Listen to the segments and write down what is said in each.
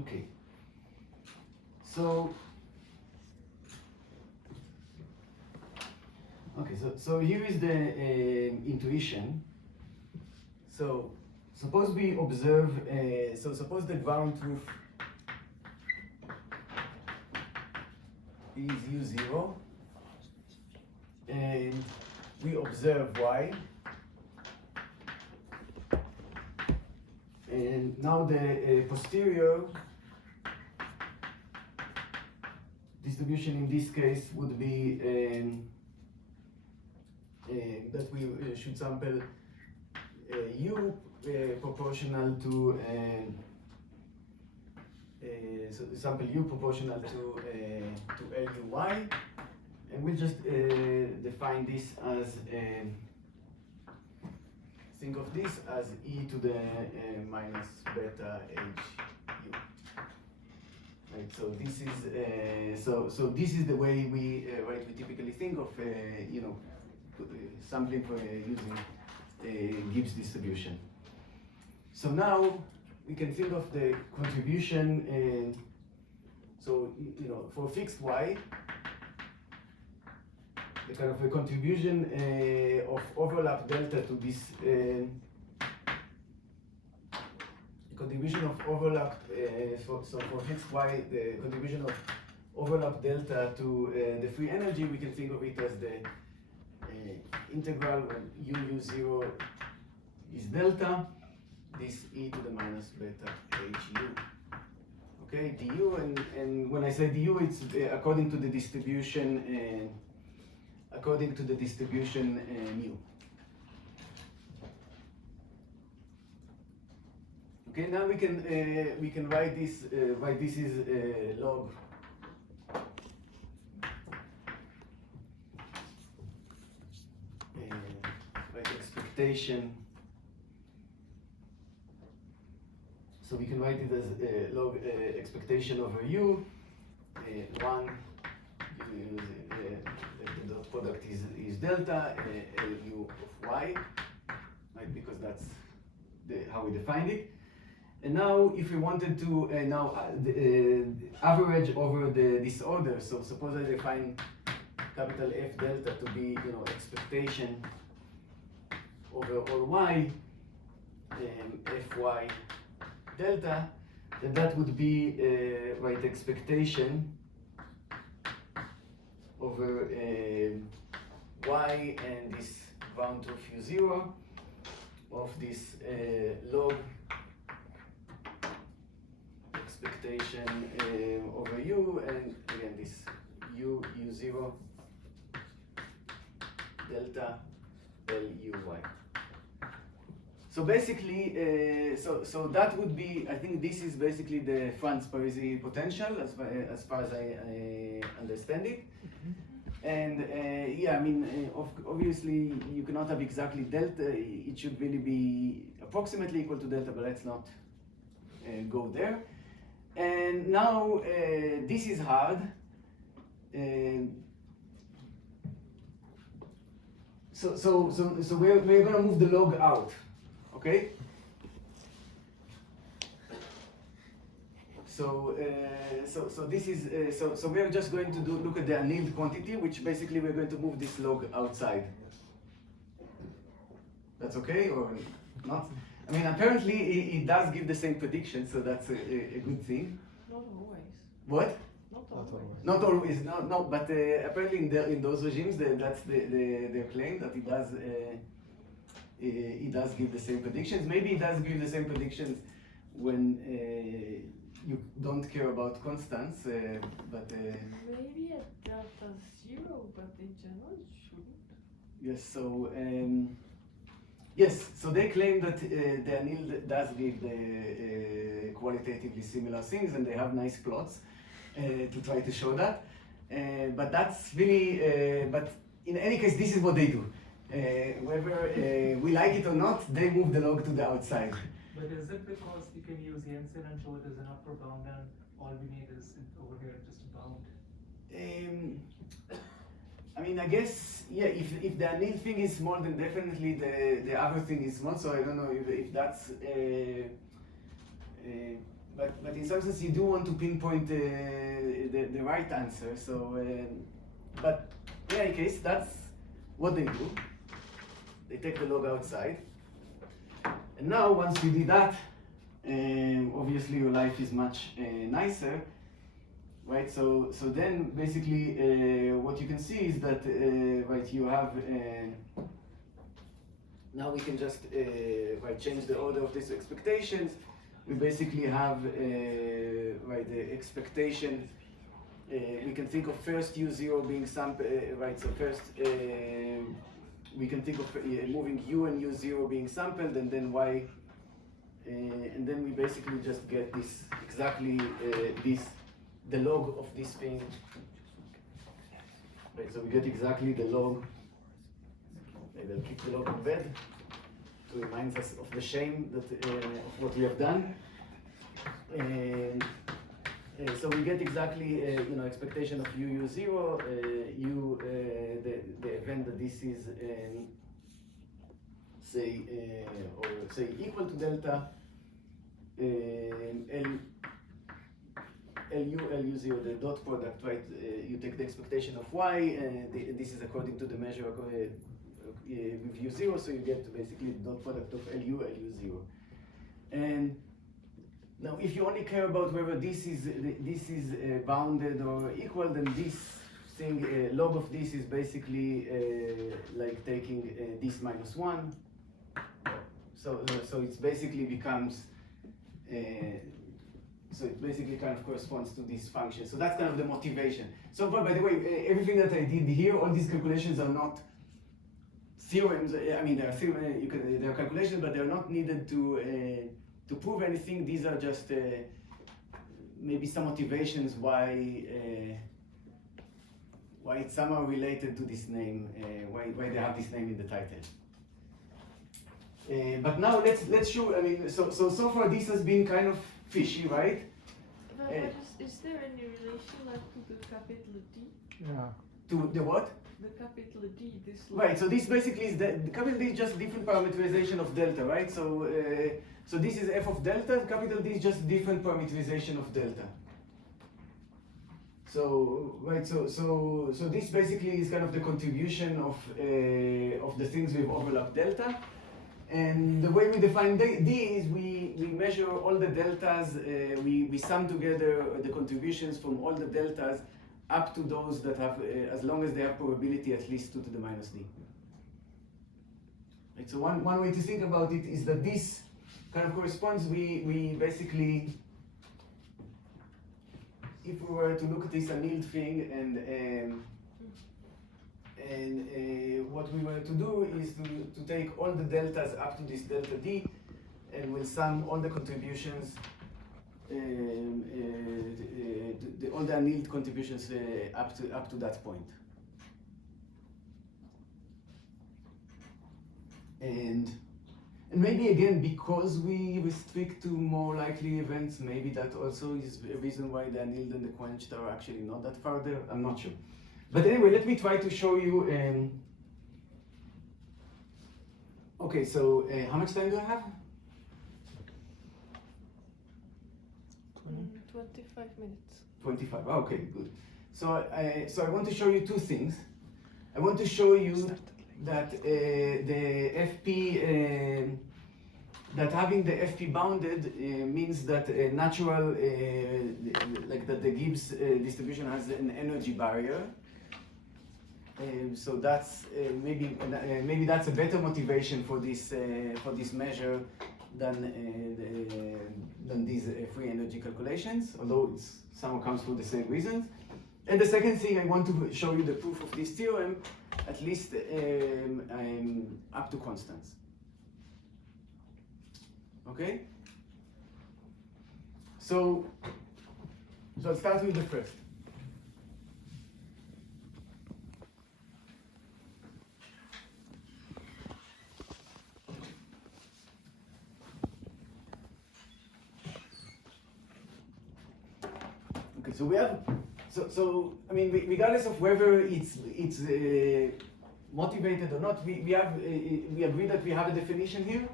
Okay. So here is the intuition. So suppose we observe, so suppose the ground truth is U0, and we observe Y, and now the posterior distribution in this case would be that we should sample U proportional to so sample U proportional to LUY, and we'll just define this as think of this as e to the minus beta HU. Right, so this is so this is the way we typically think of sampling for using Gibbs distribution. So now we can think of the contribution. So for fixed Y, the kind of a contribution of overlap delta to this contribution of overlap. So for fixed Y, the contribution of overlap delta to the free energy, we can think of it as the integral when U0 is delta, this e to the minus beta HU. Okay, du, and when I say du, it's according to the distribution mu. Okay, now we can write this. This is log expectation. So we can write it as log expectation over u. One, the product is delta lu of y, right? Because that's how we defined it. And now, if we wanted to average over the disorder, so suppose I define capital F delta to be expectation over all y, Fy delta, then that would be expectation over y and this ground truth u0 of this log expectation over u, and again this u0 delta luy. So basically, so that would be, I think this is basically the Franz-Parisi potential as far as I understand it. And yeah, I mean, obviously you cannot have exactly delta. It should really be approximately equal to delta, but let's not go there. And now this is hard. So we're going to move the log out, okay? So this is so we are just going to look at the annealed quantity, which basically we're going to move this log outside. That's okay or not? I mean, apparently it does give the same prediction, so that's a good thing. Not always. What? Not always. Not always. No. But apparently in those regimes, that's their claim that it does give the same predictions. Maybe it does give the same predictions when you don't care about constants, but maybe at delta 0, but in general it shouldn't. yes. So yes. So they claim that the annealed does give the qualitatively similar things, and they have nice plots to try to show that. But that's really. But in any case, this is what they do. Whether we like it or not, they move the log to the outside. But is it because you can use Jensen and show it as an upper bound, and all we need is over here just a bound? I mean, I guess, yeah, if the annealed thing is small, then definitely the other thing is small, so I don't know if that's, but in some sense you do want to pinpoint the right answer. So, but in any case, that's what they do. They take the log outside. And now, once you did that, obviously your life is much nicer, right? So then basically what you can see is that, right, you have, now we can just right, change the order of these expectations. We basically have right, the expectation. We can think of first U0 being sample, right? So first we can think of moving U and U0 being sampled, and then Y, and then we basically just get this exactly the log of this thing. Right, so we get exactly the log. Maybe I'll keep the log in bed to remind us of the shame that of what we have done. So we get exactly expectation of U0, U the event that this is say equal to delta, LU0, the dot product, right? You take the expectation of Y, this is according to the measure with U0, so you get basically the dot product of LU0. And now, if you only care about whether this is bounded or equal, then this thing, log of this is basically like taking this minus 1. So it basically becomes, so it basically kind of corresponds to this function. So that's kind of the motivation. So by the way, everything that I did here, all these calculations are not theorems. I mean, there are calculations, but they're not needed to prove anything. These are just maybe some motivations why it's somehow related to this name, why they have this name in the title. But now let's show. I mean, so far this has been kind of fishy, right? But is there any relation like to the capital D? Yeah. To the what? The capital D, this Right, so this basically is the capital D is just different parameterization of delta, right? So so this is f of delta, capital D is just different parameterization of delta. So right, so this basically is kind of the contribution of the things with overlap delta. And the way we define D is we measure all the deltas, we sum together the contributions from all the deltas up to those that have, as long as they have probability at least 2 to the minus D. Right, so one way to think about it is that this kind of corresponds, we basically, if we were to look at this annealed thing and what we were to do is to take all the deltas up to this delta D, and we'll sum all the contributions, all the annealed contributions up to that point. And maybe again, because we restrict to more likely events, maybe that also is a reason why the annealed and the quenched are actually not that far there. I'm not sure. But anyway, let me try to show you. Okay, so how much time do I have? 25 minutes. 25. Okay, good. So I want to show you two things. I want to show you that the FP, that having the FP bounded means that natural, like that the Gibbs distribution has an energy barrier. So that's maybe that's a better motivation for this measure than these free energy calculations, although it somehow comes for the same reasons. And the second thing, I want to show you the proof of this theorem, at least up to constants. Okay? So I'll start with the first. Okay, so we have, so I mean, regardless of whether it's motivated or not, we agree that we have a definition here.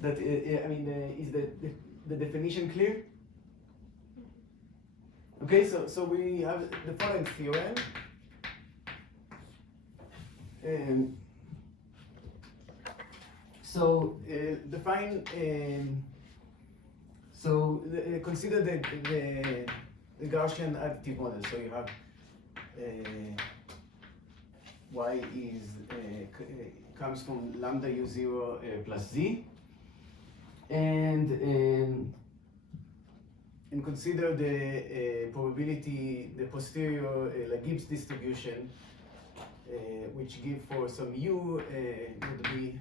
That I mean, is the definition clear? Okay, so we have the following theorem. Define. Consider the Gaussian additive model. So you have y is comes from lambda u0 plus z, and consider the probability, the posterior Gibbs distribution, which give for some u would be,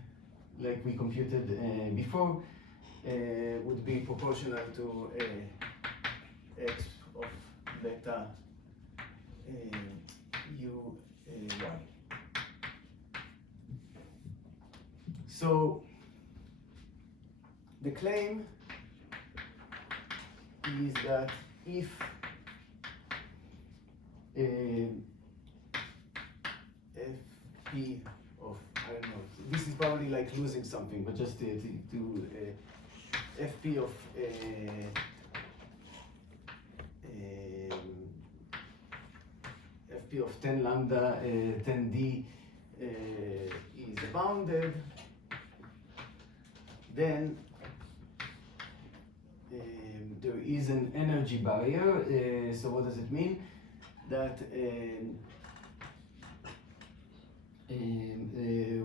like we computed before, would be proportional to x of beta u y. So the claim is that if fp of, I don't know, this is probably like losing something, but just to fp of fp of 10 lambda 10d is bounded, then there is an energy barrier. So what does it mean? That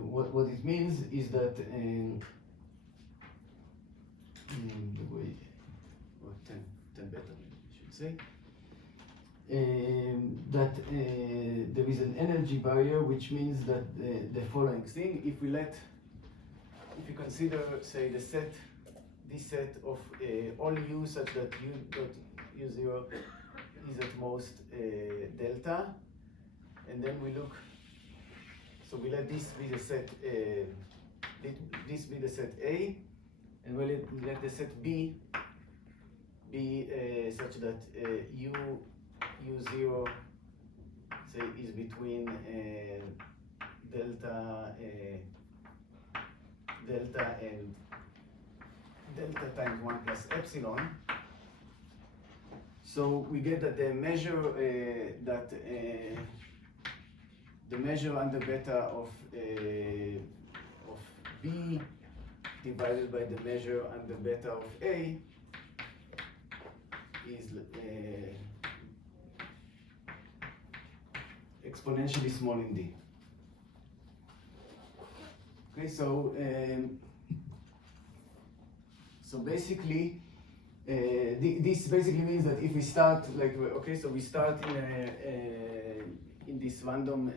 what it means is that the way, or 10 beta, I should say, that there is an energy barrier, which means that the following thing: if you consider, say, this set of all u such that u dot u0 is at most delta, and then we look. So we let this be the set, this be the set A, and we let the set B be such that u0, say, is between delta and delta times 1 plus epsilon. So we get that the measure the measure under beta of B divided by the measure under beta of A is exponentially small in D. Okay, so basically, this basically means that if we start so we start in this random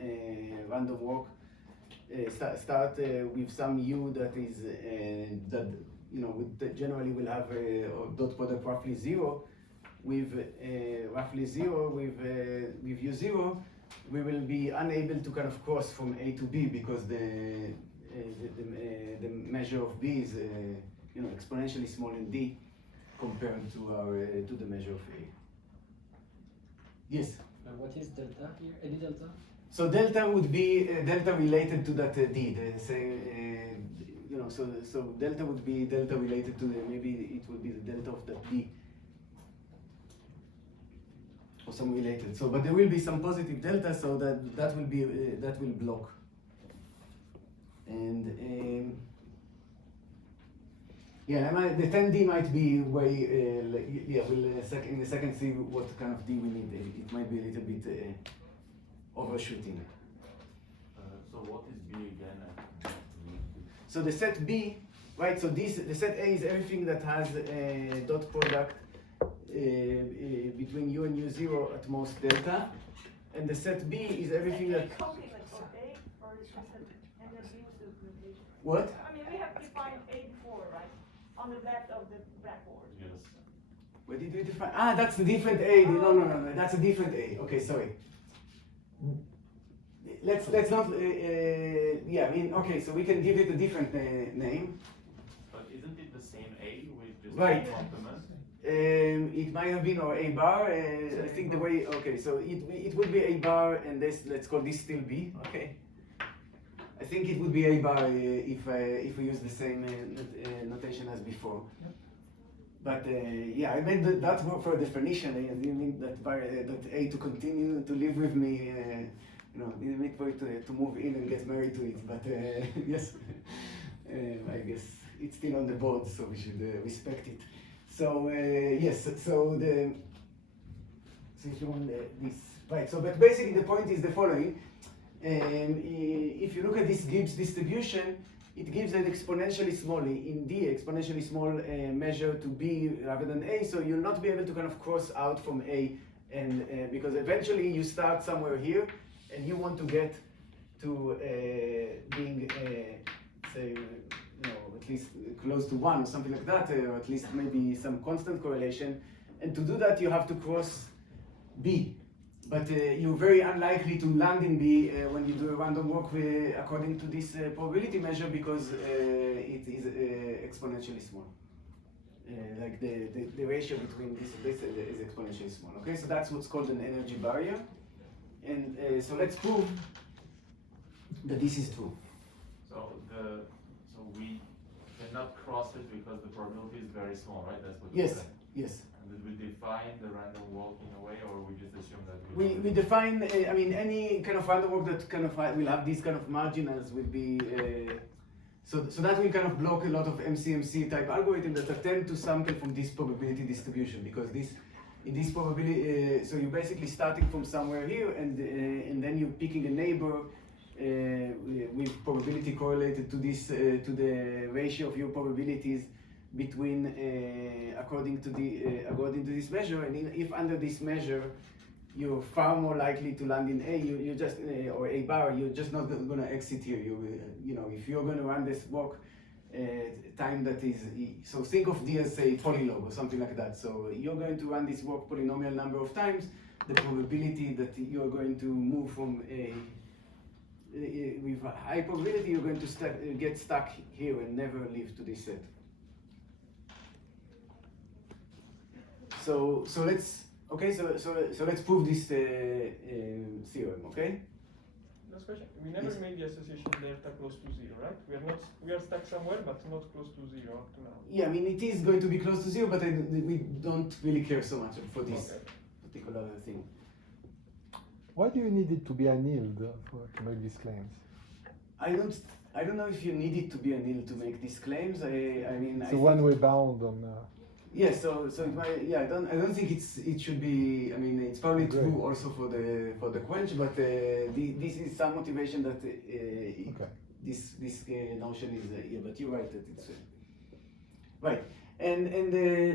walk, start with some u that is generally will have a dot product roughly zero, with u0, we will be unable to kind of cross from A to B because the measure of B is exponentially small in D compared to the measure of A. Yes. What is delta here? Any delta? So delta would be delta related to that D. So delta would be delta related to maybe it would be the delta of that D, or some related. So, but there will be some positive delta, so that will be that will block. And the 10D might be way. We'll in a second see what kind of D we need. It might be a little bit overshooting. So what is B again? So the set B, right? So the set A is everything that has a dot product between u and u0 at most delta, and the set B is everything that. What? I mean, we have defined A before, right? On the left of the blackboard. Yes. What did we define? Ah, that's a different A. No. That's a different A. Okay, sorry. Let's not. Okay. So we can give it a different name. But isn't it the same A with just Right. complement? It might have been or A bar. I think the way. Okay, so it would be A bar, and let's call this still B. Okay. I think it would be A bar if we use the same notation as before. But yeah, I made that more for a definition. I didn't mean that A to continue to live with me. Didn't mean for it to move in and get married to it. But yes, I guess it's still on the board, so we should respect it. So yes, so if you want this, right? So, but basically the point is the following. If you look at this Gibbs distribution, it gives an exponentially small, in D, exponentially small measure to B rather than A, so you'll not be able to kind of cross out from A, and because eventually you start somewhere here, and you want to get to being, say, at least close to 1 or something like that, or at least maybe some constant correlation, and to do that you have to cross B. But you're very unlikely to land in B when you do a random walk according to this probability measure, because it is exponentially small. Like the ratio between this and this is exponentially small. Okay, so that's what's called an energy barrier. And so let's prove that this is true. So we cannot cross it because the probability is very small, right? That's what you Yes, said. yes. And did we define the random walk in a way, or we just assume that We define, any kind of random walk that kind of will have these kind of marginals will be, so that will kind of block a lot of MCMC type algorithms that attempt to sample from this probability distribution, because in this probability, so you're basically starting from somewhere here, and then you're picking a neighbor with probability correlated to this, to the ratio of your probabilities between according to this measure, and if under this measure you're far more likely to land in A, you just or A bar, you're just not going to exit here. If you're going to run this walk time that is, so think of D as say polylog or something like that. So you're going to run this walk polynomial number of times. The probability that you're going to move from A with a high probability, you're going to get stuck here and never leave to this set. So let's let's prove this theorem, okay? Last question. We never Yes. made the association delta close to 0, right? We are stuck somewhere, but not close to 0 up to now. Yeah, I mean it is going to be close to 0, but we don't really care so much for this Okay. particular thing. Why do you need it to be annealed to make these claims? I don't know if you need it to be annealed to make these claims. I mean, It's a one-way bound on. Yeah, so I don't think it should be. I mean, it's probably Great. true also for the quench, but this is some motivation that Okay. this notion is. Yeah, but you're right that it's right. And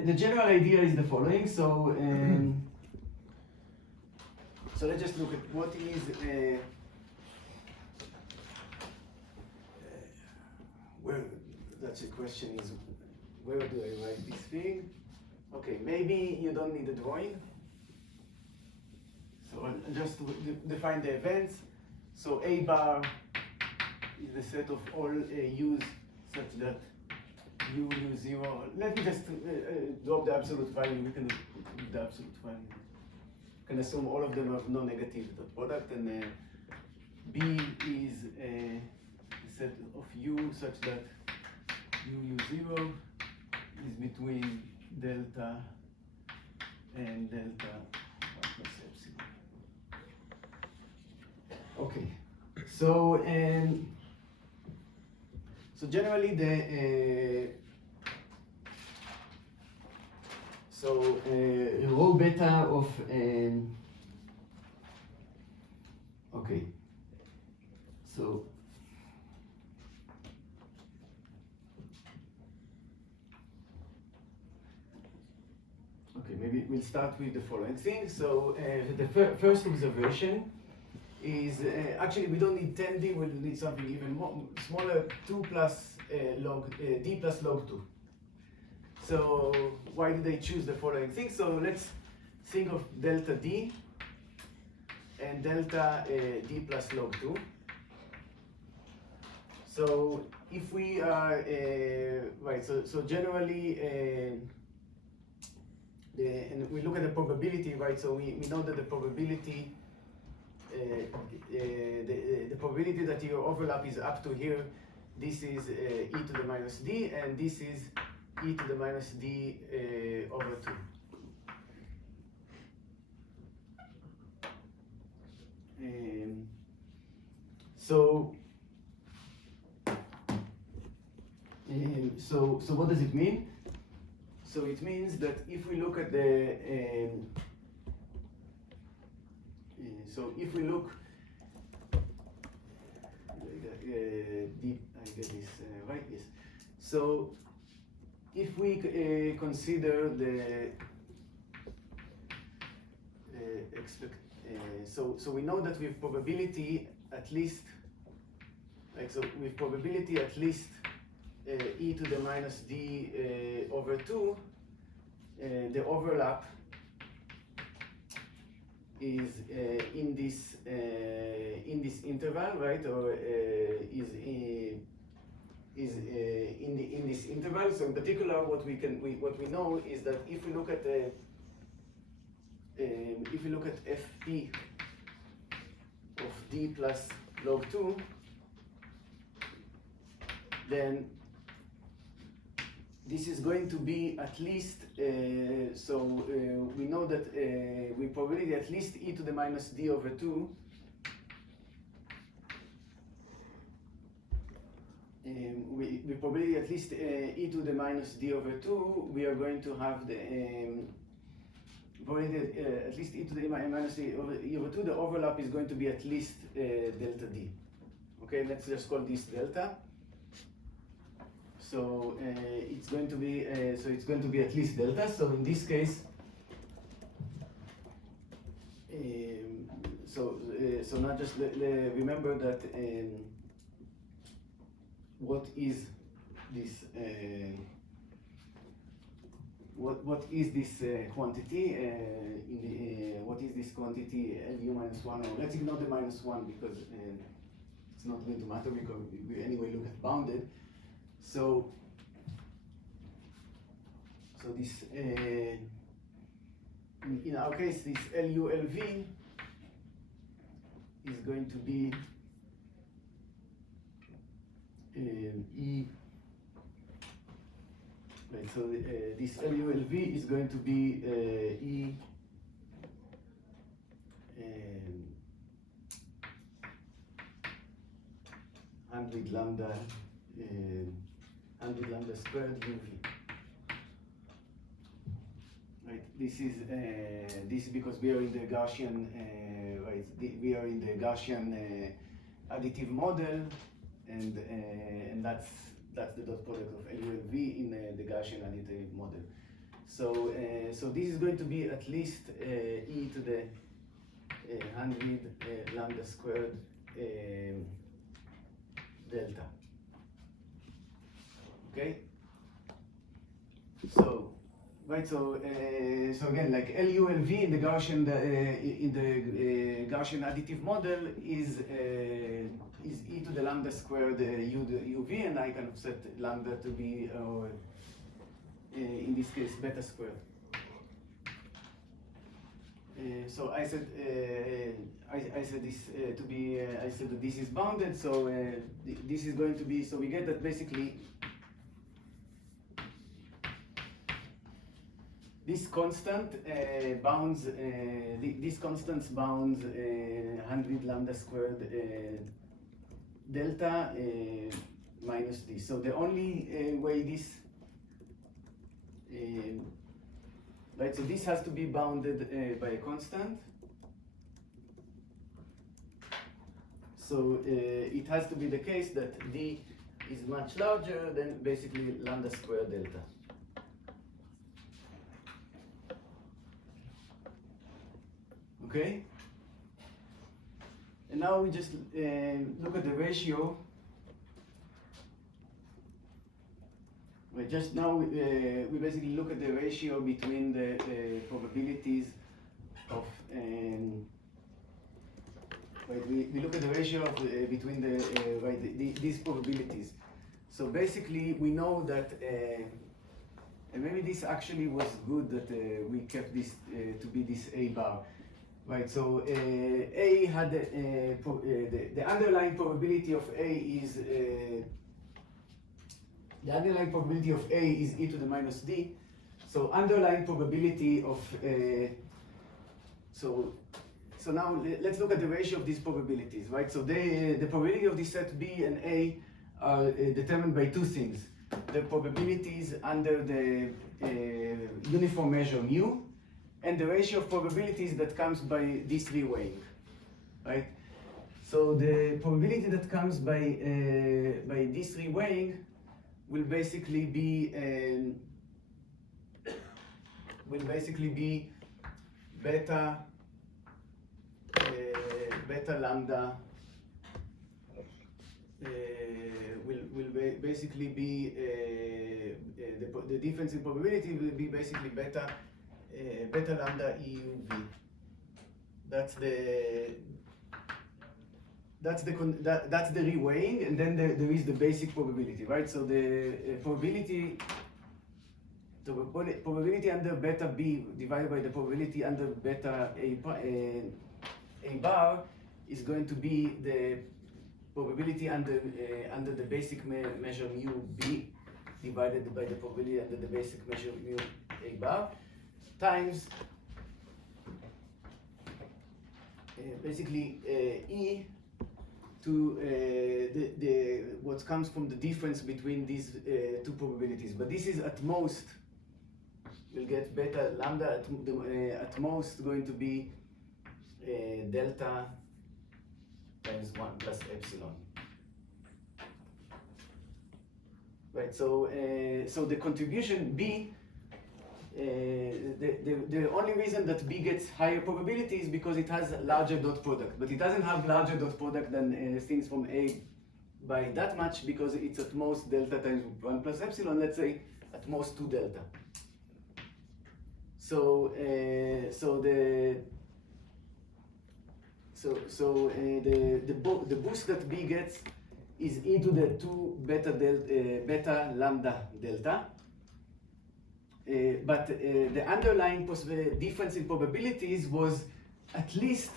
the general idea is the following. So so let's just look at what is. Where that's a question is. Where do I write this thing? Okay, maybe you don't need a drawing. So I'll just define the events. So A bar is the set of all U's such that U0. Let me just drop the absolute value. We can do the absolute value. You can assume all of them have non-negative dot product, and B is a set of U such that U0 is between delta and delta 1 plus epsilon. Okay, so so generally the rho beta of okay, so maybe we'll start with the following thing. So the first observation is actually we don't need 10D, we'll need something even more smaller, 2 plus log D plus log 2. So why did they choose the following thing? So let's think of delta D and delta D plus log 2. So if we are right, so generally and we look at the probability, right? So we know that the probability, the probability that your overlap is up to here. This is e to the minus d, and this is e to the minus d over 2. So what does it mean? So it means that if we look at the so if we look deep, I get this right, yes. So if we consider the so we know that with probability at least, like, so with probability at least e to the minus d over 2, the overlap is in this interval, right? Or is in this interval. So in particular, what we know is that if we look at fp of d plus log 2, then this is going to be at least, we know that we probability at least e to the minus d over 2 we probability at least e to the minus d over 2, we are going to have the probability at least e to the minus d over 2, the overlap is going to be at least delta d. Okay, let's just call this delta. So it's going to be at least delta. So in this case, so now just remember that what is this what is this quantity in the what is this quantity lu minus 1, or let's ignore the minus 1 because it's not going to matter because we anyway look at bounded. So this in our case, this LULV is going to be E. Right. So this LULV is going to be E. 100 lambda. 100 lambda squared UV. Right. This is because we are in the Gaussian right. We are in the Gaussian additive model, and that's the dot product of LULV in the Gaussian additive model. So this is going to be at least e to the 100 lambda squared delta. Okay. So, right. So again, like LULV in the Gaussian Gaussian additive model is e to the lambda squared UV, and I kind of set lambda to be in this case beta squared. So I said this to be I said that this is bounded. So this is going to be, so we get that basically this constant bounds this constant bounds 100 lambda squared delta minus d. So the only way this right, so this has to be bounded by a constant. So it has to be the case that d is much larger than basically lambda squared delta. Okay? And now we just look at the ratio. Just now we basically look at the ratio between the probabilities of we look at the ratio of, between these probabilities. So basically we know that and maybe this actually was good that we kept this to be this A bar. Right, so A had the underlying probability of A is the underlying probability of A is e to the minus d. So underlying probability of so now let's look at the ratio of these probabilities, right? So the probability of the set B and A are determined by two things: the probabilities under the uniform measure mu, and the ratio of probabilities that comes by D3 weighing, right? So the probability that comes by D3 weighing will basically be beta lambda basically be the difference in probability will be basically beta lambda EUV. That's the reweighing, and then there is the basic probability, right? So the probability under beta B divided by the probability under beta A bar is going to be the probability under the basic measure mu B divided by the probability under the basic measure mu A bar times basically E to what comes from the difference between these two probabilities. But this is at most, we'll get beta lambda at most going to be delta times 1 plus epsilon. Right, so the contribution B, the only reason that B gets higher probability is because it has larger dot product, but it doesn't have larger dot product than things from A by that much, because it's at most delta times 1 plus epsilon, let's say at most 2 delta. So the boost that B gets is e to the 2 beta lambda delta. But the underlying difference in probabilities was at least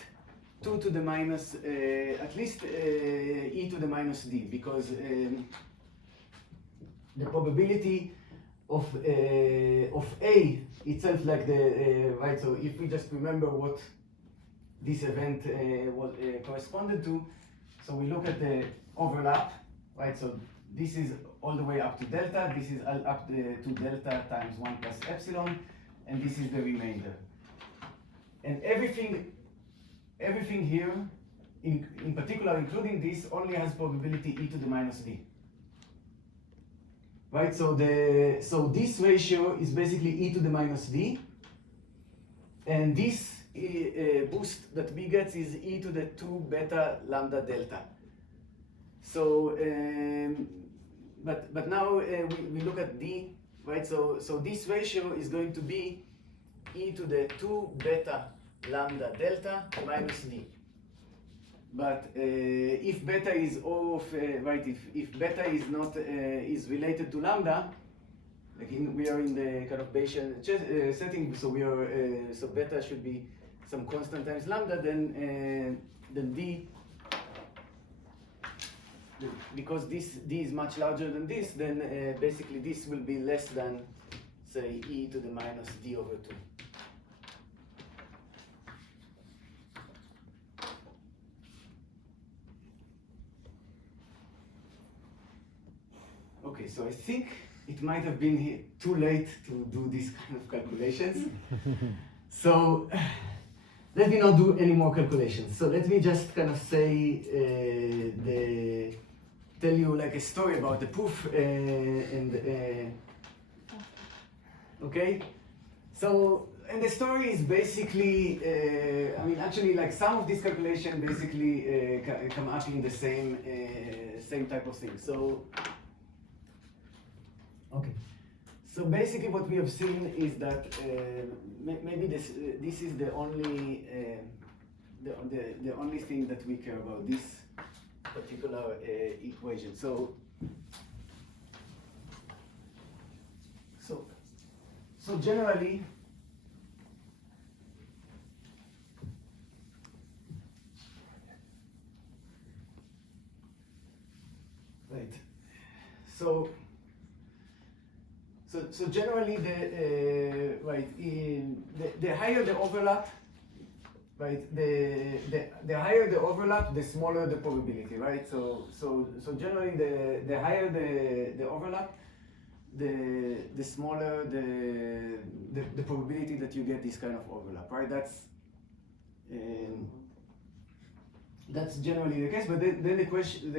2 to the minus, at least e to the minus d, because the probability of A itself, like the right. So if we just remember what this event corresponded to, so we look at the overlap, right? So this is all the way up to delta, this is up to delta times 1 plus epsilon, and this is the remainder. And everything here, in particular, including this, only has probability e to the minus d. Right, so this ratio is basically e to the minus d, and this boost that B gets is e to the 2 beta lambda delta. So, but now we look at D, right? So this ratio is going to be e to the 2 beta lambda delta minus D. But if beta is O of right, if beta is not is related to lambda, like we are in the kind of Bayesian setting, so we are so beta should be some constant times lambda, then D, because this D is much larger than this, then basically this will be less than, say, e to the minus D over 2. Okay, so I think it might have been too late to do these kind of calculations. So let me not do any more calculations. So let me just kind of say, tell you like a story about the proof, okay? So, and the story is basically, I mean, actually, like some of these calculations basically come up in the same type of thing. So, okay. So basically, what we have seen is that maybe this is the only the only thing that we care about, this particular equation. So generally, right. So So generally, the higher the overlap, right? The higher the overlap, the smaller the probability, right? So generally, the higher the overlap, the smaller the probability that you get this kind of overlap, right? That's generally the case. But then the question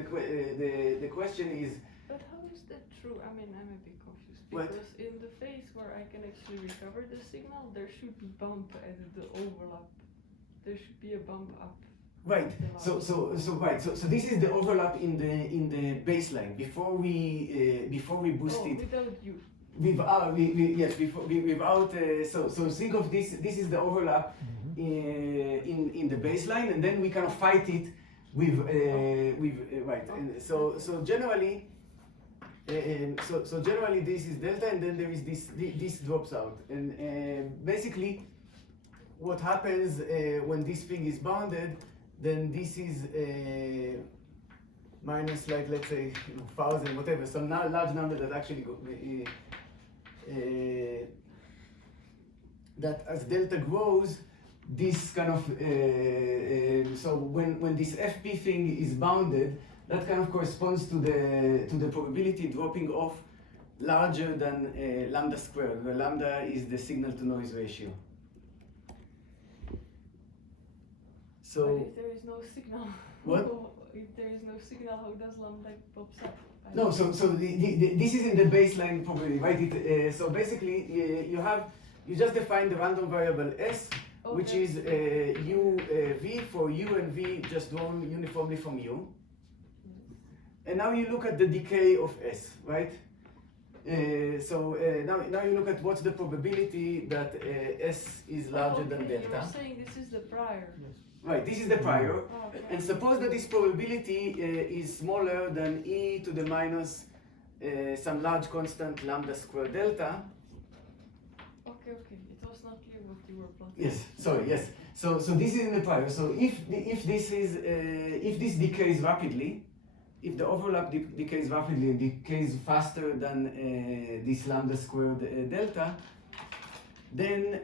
is. But how is that true? I mean, I'm a bit confused What? because in the phase where I can actually recover the signal, there should be bump at the overlap. There should be a bump up. Right. The So this is the overlap in the baseline before we boost Oh, it. without you. Without so think of this. This is the overlap in the baseline, and then we kind of fight it with right. And so generally. So generally this is delta, and then there is this drops out, and basically what happens when this thing is bounded, then this is minus, like, let's say 1,000, whatever, some large number that actually go, that as delta grows, this kind of so when this FP thing is bounded, that kind of corresponds to the probability dropping off larger than lambda squared, where lambda is the signal to noise ratio. So But if there is no signal, What? If there is no signal, how does lambda pops up? no, so this is in the baseline probability, right? So basically you just define the random variable s, which Okay. is u v for u and v just drawn uniformly from u. And now you look at the decay of S, right? Now you look at what's the probability that S is larger than Okay, delta. You're saying this is the prior. Right, this is the prior. Oh, okay. And suppose that this probability is smaller than e to the minus some large constant lambda squared delta. Okay, it was not clear what you were plotting. Yes, sorry, yes. So this is in the prior. So if this decays rapidly, if the overlap decays rapidly and decays faster than this lambda squared delta, then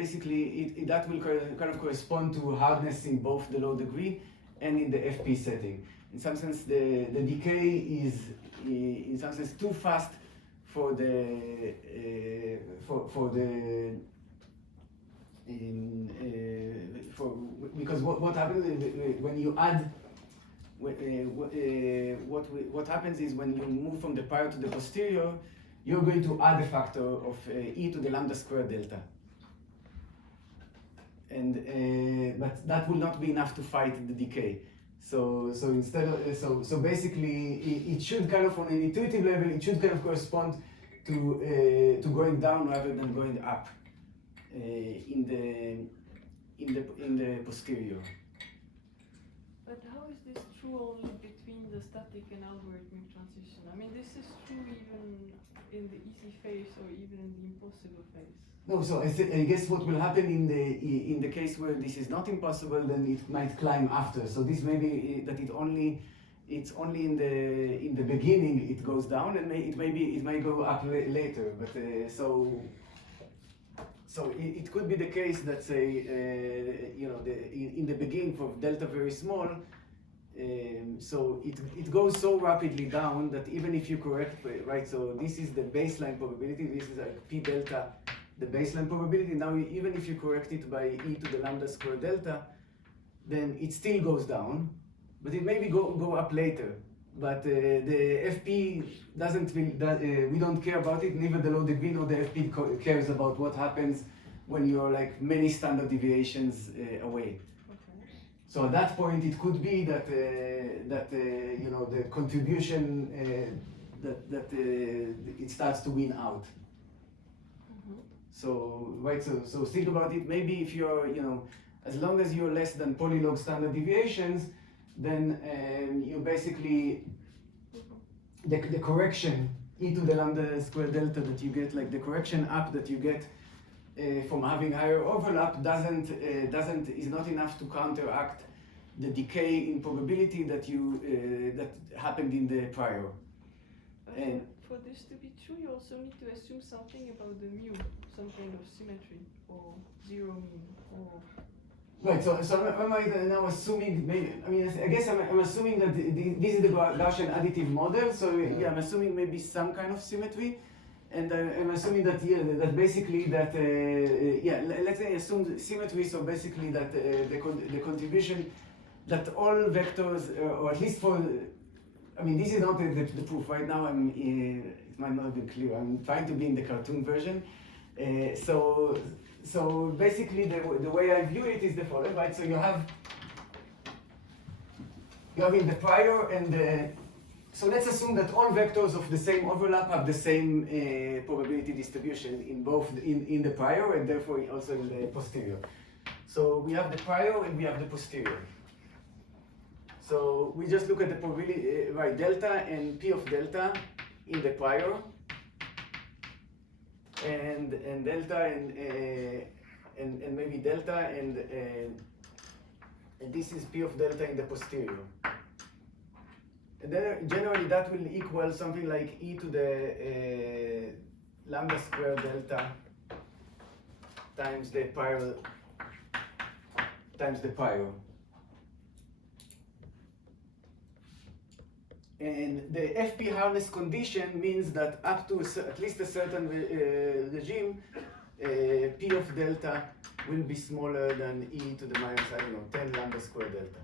basically that will kind of correspond to hardness in both the low degree and in the FP setting. In some sense, the decay is in some sense too fast for because what happens when you add. What happens is when you move from the prior to the posterior, you're going to add a factor of e to the lambda squared delta. And but that will not be enough to fight the decay. So instead of so basically it should kind of on an intuitive level it should kind of correspond to going down rather than going up in the posterior. But how is this true only between the static and algorithmic transition? I mean, this is true even in the easy phase or even in the impossible phase. No, so I guess what will happen in the case where this is not impossible, then it might climb after. So this may be that it's only in the beginning it goes down, and it may go up later. But so it could be the case that say in the beginning for delta very small, so it goes so rapidly down that even if you correct, right? So this is the baseline probability. This is like p delta, the baseline probability. Now even if you correct it by e to the lambda squared delta, then it still goes down, but it maybe go up later. But the FP doesn't really, we don't care about it. Neither the low degree nor the FP cares about what happens when you're like many standard deviations away. Okay. So at that point, it could be that the contribution that it starts to win out. Mm-hmm. So right, so think about it. Maybe if you're as long as you're less than polylog standard deviations, then you basically the correction e to the lambda squared delta that you get, like the correction up that you get from having higher overlap is not enough to counteract the decay in probability that happened in the prior. But And for this to be true, you also need to assume something about the mu, some kind of symmetry, or zero mean, or Right, so am I now assuming, maybe, I mean, I guess I'm assuming that this is the Gaussian additive model, so yeah, I'm assuming maybe some kind of symmetry, and I'm assuming that, yeah, that basically that, yeah, let's say assume symmetry, so basically that the contribution, that all vectors, or at least for, I mean, this is not the proof, right now it might not have been clear, I'm trying to be in the cartoon version, so basically, the way I view it is the following, right? So you have in the prior and the, so let's assume that all vectors of the same overlap have the same probability distribution in both in the prior and therefore also in the posterior. So we have the prior and we have the posterior. So we just look at the probability, right? Delta and P of delta in the prior. And delta and maybe delta and this is P of delta in the posterior. And then generally that will equal something like e to the lambda squared delta times the prior times the prior. And the FP harness condition means that up to at least a certain regime, P of delta will be smaller than e to the minus, I don't know, 10 lambda squared delta.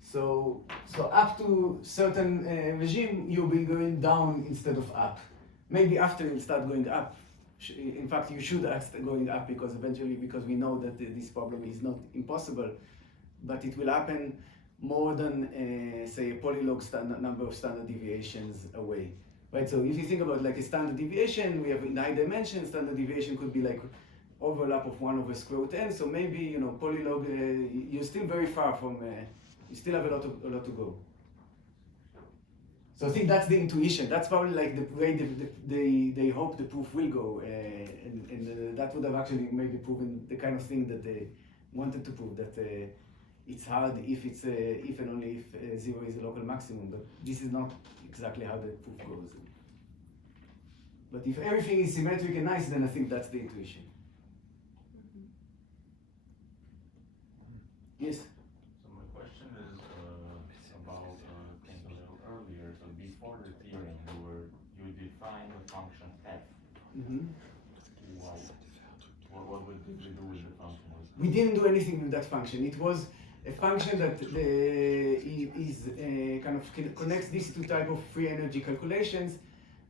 So up to certain regime, you'll be going down instead of up. Maybe after you'll start going up. In fact, you should start going up because eventually, because we know that this problem is not impossible, but it will happen more than, say, a polylog number of standard deviations away, right? So if you think about like a standard deviation, we have in high dimension, standard deviation could be like overlap of 1 over square root n. So maybe, you know, polylog, you're still very far from, you still have a lot to go. So I think that's the intuition. That's probably like the way they hope the proof will go, and that would have actually maybe proven the kind of thing that they wanted to prove, that it's hard if it's if and only if 0 is a local maximum, but this is not exactly how the proof goes. But if everything is symmetric and nice, then I think that's the intuition. Yes? So my question is about things a little earlier. So before the theorem, you defined the function f. Mm-hmm. What did you do with the function? We didn't do anything with that function. It was a function that kind of connects these two types of free energy calculations,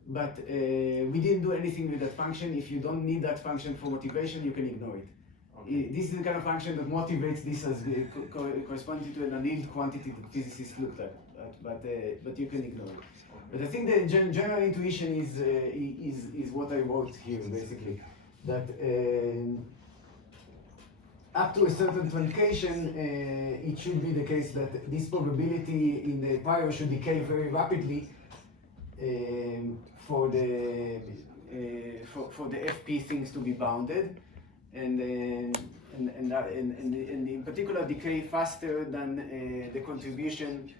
but we didn't do anything with that function. If you don't need that function for motivation, you can ignore it. Okay. This is the kind of function that motivates this as corresponding to an annealed quantity that physicists looked at, but you can ignore it. But I think the general intuition is what I wrote here, basically, that up to a certain truncation, it should be the case that this probability in the prior should decay very rapidly for the FP things to be bounded, and in particular decay faster than the contribution.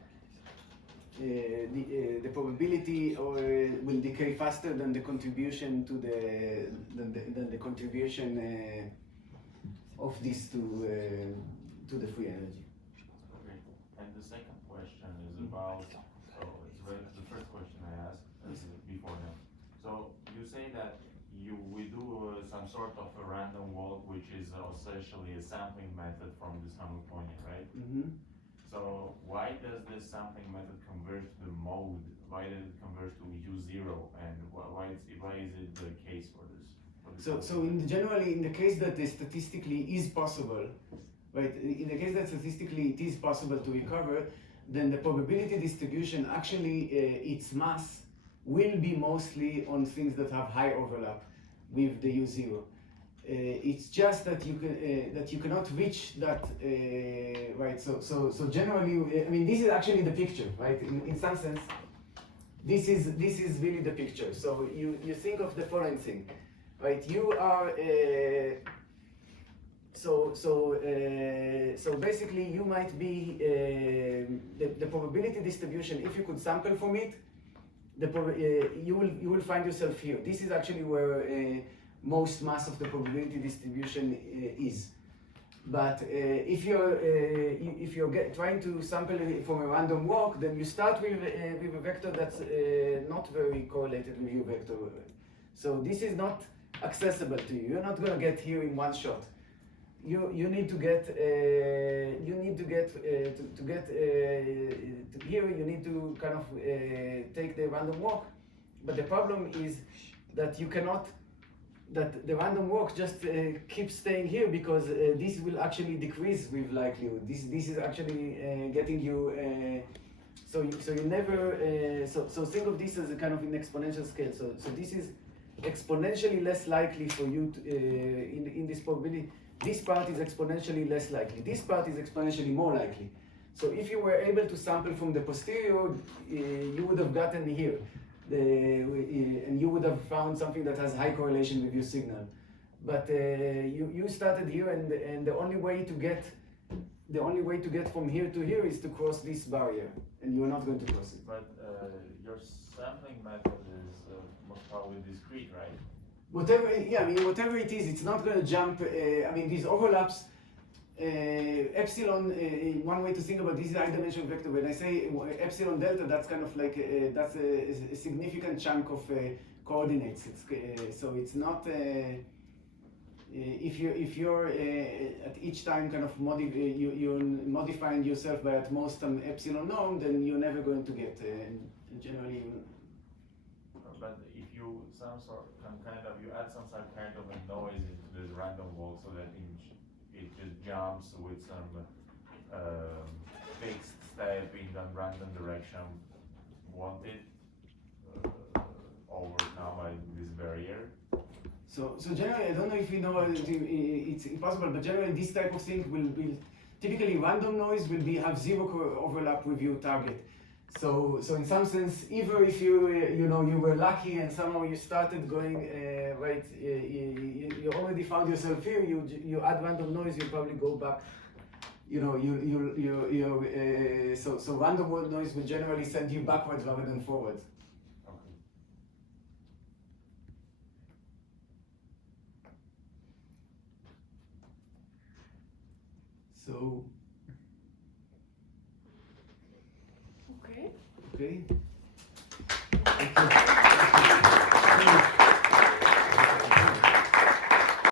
The probability will decay faster than the contribution to the contribution of this to the free energy. Okay. And the second question is about, so it's the first question I asked before now. So you say that we do some sort of a random walk, which is essentially a sampling method from this Hamiltonian, right? Mm-hmm. So why does this sampling method converge to the mode? Why did it converge to U0? And why is it the case for this? So generally, in the case that statistically is possible, right? In the case that statistically it is possible to recover, then the probability distribution, actually its mass will be mostly on things that have high overlap with the U0. It's just that you cannot reach that, right? So generally, I mean, this is actually the picture, right? In some sense, this is really the picture. So you think of the following thing, right? You are so basically you might be the probability distribution. If you could sample from it, you will find yourself here. This is actually where most mass of the probability distribution is. But if you're trying to sample from a random walk, then you start with a vector that's not very correlated with your vector. So this is not accessible to you. You're not going to get here in one shot. You need to get to here. You need to kind of take the random walk. But the problem is that you cannot. That the random walk just keeps staying here because this will actually decrease with likelihood. This is actually getting you. So you never. So think of this as a kind of an exponential scale. So this is exponentially less likely for you to, in this probability. This part is exponentially less likely. This part is exponentially more likely. So if you were able to sample from the posterior, you would have gotten here. And you would have found something that has high correlation with your signal. But you started here, and the only way to get from here to here is to cross this barrier, and you're not going to cross it. But your sampling method is most probably discrete, right? Whatever it is, it's not going to jump. These overlaps. Epsilon, one way to think about this is high-dimensional vector. When I say epsilon delta, that's kind of like that's a significant chunk of coordinates. So it's not if you're at each time kind of you're modifying yourself by at most some epsilon norm, then you're never going to get generally. But if you you add some kind of a noise into this random walk so that it just jumps with some fixed step in the random direction, won't it overcome this barrier? So generally, I don't know if you know it's impossible, but generally this type of thing will typically random noise will have zero overlap with your target. So in some sense, even if you were lucky and somehow you started going right, you already found yourself here. You add random noise, you probably go back. So random noise will generally send you backwards rather than forwards. Okay. So Okay. okay.